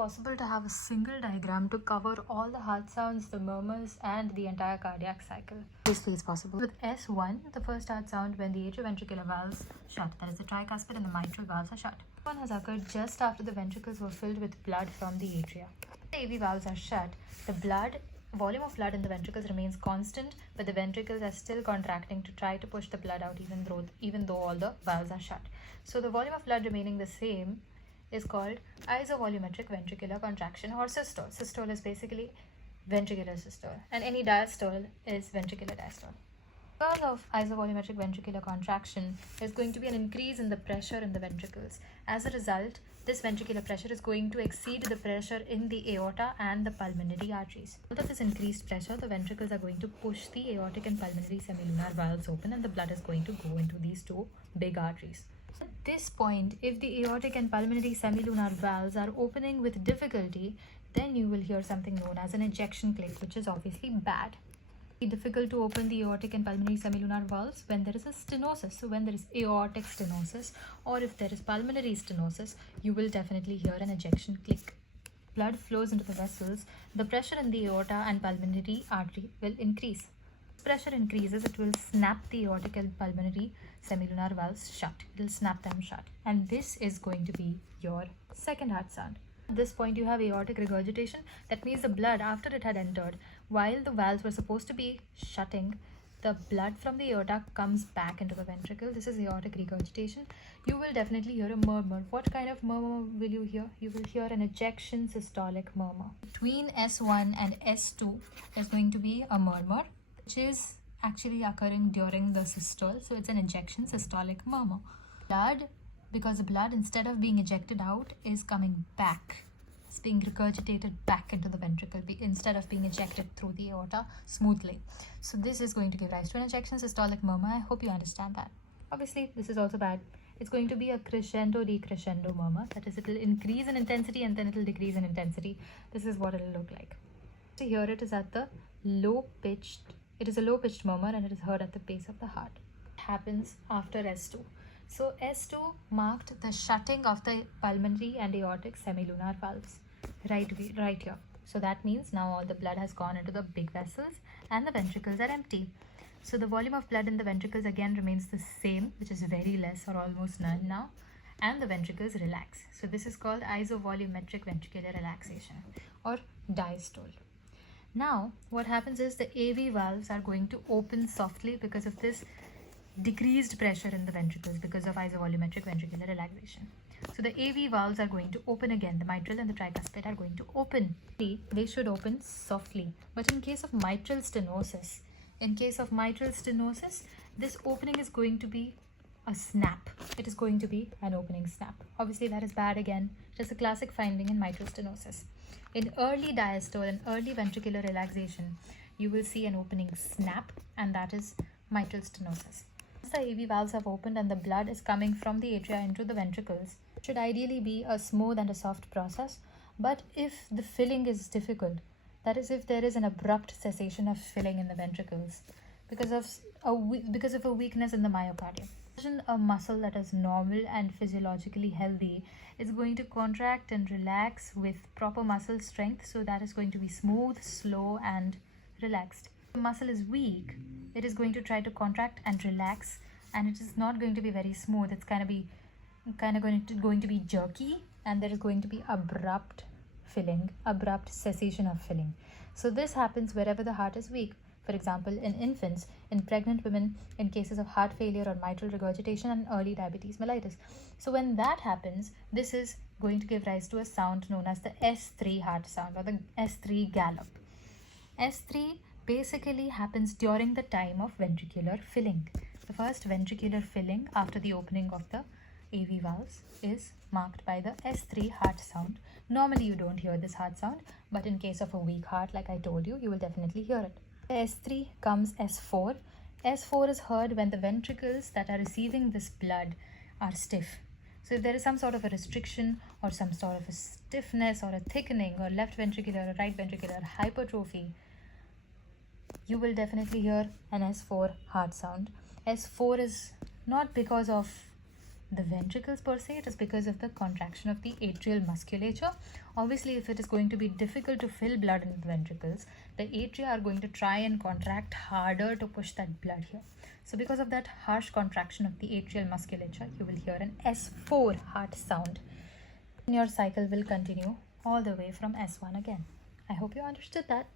Possible to have a single diagram to cover all the heart sounds, the murmurs, and the entire cardiac cycle. Obviously, it's possible. With S1, the first heart sound when the atrioventricular valves shut, that is the tricuspid and the mitral valves are shut. One has occurred just after the ventricles were filled with blood from the atria. The AV valves are shut. The volume of blood in the ventricles remains constant, but the ventricles are still contracting to try to push the blood out even though all the valves are shut. So the volume of blood remaining the same is called isovolumetric ventricular contraction or systole. Systole is basically ventricular systole, and any diastole is ventricular diastole. Because of isovolumetric ventricular contraction, there's going to be an increase in the pressure in the ventricles. As a result, this ventricular pressure is going to exceed the pressure in the aorta and the pulmonary arteries. Because of this increased pressure, the ventricles are going to push the aortic and pulmonary semilunar valves open, and the blood is going to go into these two big arteries. At this point, if the aortic and pulmonary semilunar valves are opening with difficulty, then you will hear something known as an ejection click, which is obviously bad. It's difficult to open the aortic and pulmonary semilunar valves when there is a stenosis. So when there is aortic stenosis, or if there is pulmonary stenosis, you will definitely hear an ejection click. Blood flows into the vessels, the pressure in the aorta and pulmonary artery will increase. Pressure increases, it will snap the aortic and pulmonary semilunar valves shut. It will snap them shut, and this is going to be your second heart sound. At this point, you have aortic regurgitation. That means the blood, after it had entered, while the valves were supposed to be shutting, the blood from the aorta comes back into the ventricle. This is aortic regurgitation. You will definitely hear a murmur. What kind of murmur will you hear? You will hear an ejection systolic murmur. Between S1 and S2, there's going to be a murmur, which is actually occurring during the systole. So it's an ejection systolic murmur. Because the blood, instead of being ejected out, is coming back. It's being regurgitated back into the ventricle instead of being ejected through the aorta smoothly. So this is going to give rise to an ejection systolic murmur. I hope you understand that. Obviously, this is also bad. It's going to be a crescendo decrescendo murmur. That is, it will increase in intensity and then it will decrease in intensity. This is what it will look like. So here it is at the low-pitched. It is a low-pitched murmur and it is heard at the base of the heart. It happens after S2. So S2 marked the shutting of the pulmonary and aortic semilunar valves right here. So that means now all the blood has gone into the big vessels and the ventricles are empty. So the volume of blood in the ventricles again remains the same, which is very less or almost none now, and the ventricles relax. So this is called isovolumetric ventricular relaxation or diastole. Now what happens is the AV valves are going to open softly because of this decreased pressure in the ventricles because of isovolumetric ventricular relaxation. So the AV valves are going to open again. The mitral and the tricuspid are going to open. They should open softly. But in case of mitral stenosis, this opening is going to be a snap. It is going to be an opening snap. Obviously, that is bad again. It is a classic finding in mitral stenosis. In early diastole and early ventricular relaxation, you will see an opening snap, and that is mitral stenosis. Once the AV valves have opened and the blood is coming from the atria into the ventricles, it should ideally be a smooth and a soft process. But if the filling is difficult, that is, if there is an abrupt cessation of filling in the ventricles because of a weakness in the myocardium, a muscle that is normal and physiologically healthy is going to contract and relax with proper muscle strength. So that is going to be smooth, slow, and relaxed. If the muscle is weak, it is going to try to contract and relax, and it is not going to be very smooth. It's going to be jerky, and there is going to be abrupt cessation of filling. So this happens wherever the heart is weak. For example, in infants, in pregnant women, in cases of heart failure or mitral regurgitation, and early diabetes mellitus. So when that happens, this is going to give rise to a sound known as the S3 heart sound or the S3 gallop. S3 basically happens during the time of ventricular filling. The first ventricular filling after the opening of the AV valves is marked by the S3 heart sound. Normally you don't hear this heart sound, but in case of a weak heart, like I told you, you will definitely hear it. S3 comes S4. S4 is heard when the ventricles that are receiving this blood are stiff. So if there is some sort of a restriction or some sort of a stiffness or a thickening or left ventricular or right ventricular hypertrophy, you will definitely hear an S4 heart sound. S4 is not because of the ventricles per se, it is because of the contraction of the atrial musculature. Obviously, if it is going to be difficult to fill blood in the ventricles, the atria are going to try and contract harder to push that blood here. So because of that harsh contraction of the atrial musculature, you will hear an S4 heart sound. And your cycle will continue all the way from S1 again. I hope you understood that.